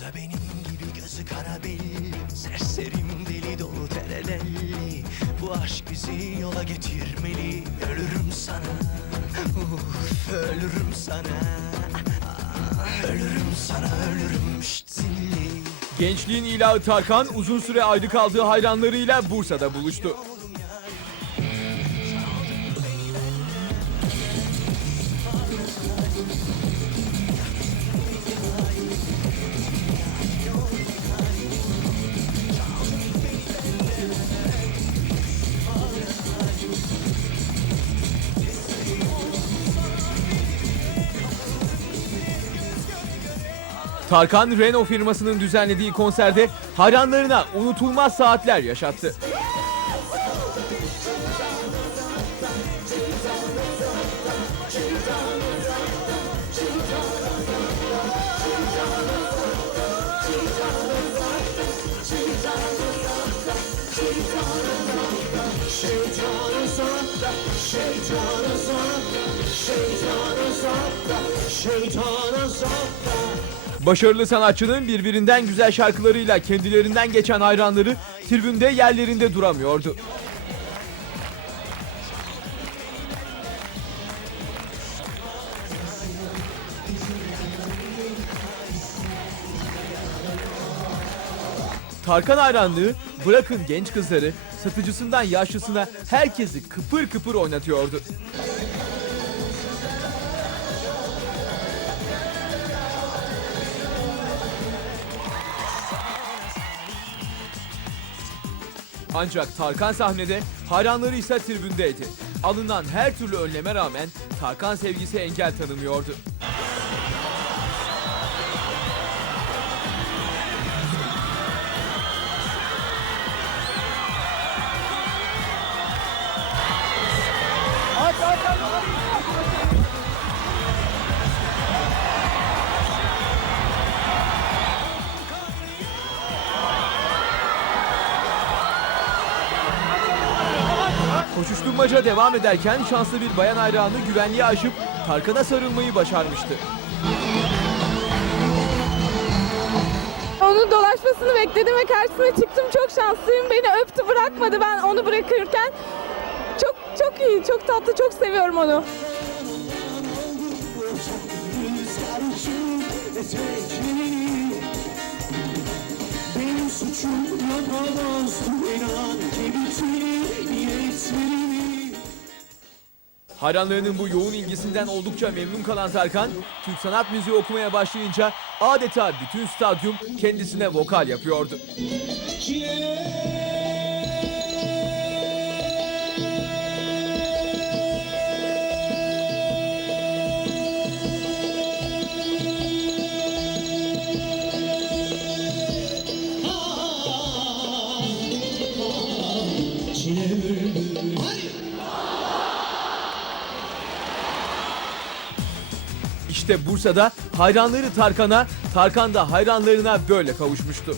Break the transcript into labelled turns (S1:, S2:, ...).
S1: Da benim gibi gözü kara belli Serserim deli dolu terelelli Bu aşk bizi yola getirmeli. Ölürüm sana. Uf, ölürüm sana. Ah, Ölürüm sana ölürüm şşt zilli.
S2: Gençliğin ilahı Tarkan uzun süre ayrı kaldığı hayranlarıyla Bursa'da buluştu. Tarkan Renault firmasının düzenlediği konserde hayranlarına unutulmaz saatler yaşattı. Başarılı sanatçının birbirinden güzel şarkılarıyla kendilerinden geçen hayranları tribünde yerlerinde duramıyordu. Tarkan hayranlığı bırakın genç kızları satıcısından yaşlısına herkesi kıpır kıpır oynatıyordu. Ancak Tarkan sahnede, hayranları ise tribündeydi. Alınan her türlü önleme rağmen Tarkan sevgisi engel tanımıyordu. Koşuşturmaca devam ederken şanslı bir bayan hayranı güvenliği aşıp Tarkan'a sarılmayı başarmıştı.
S3: Onun dolaşmasını bekledim ve karşısına çıktım. Çok şanslıyım. Beni öptü bırakmadı ben onu bırakırken. Çok çok iyi, çok tatlı, çok seviyorum onu.
S1: Benim suçum yapamaz inan
S2: Hayranlarının bu yoğun ilgisinden oldukça memnun kalan Tarkan, Türk sanat müziği okumaya başlayınca adeta bütün stadyum kendisine vokal yapıyordu. İşte Bursa'da hayranları Tarkan'a, Tarkan da hayranlarına böyle kavuşmuştu.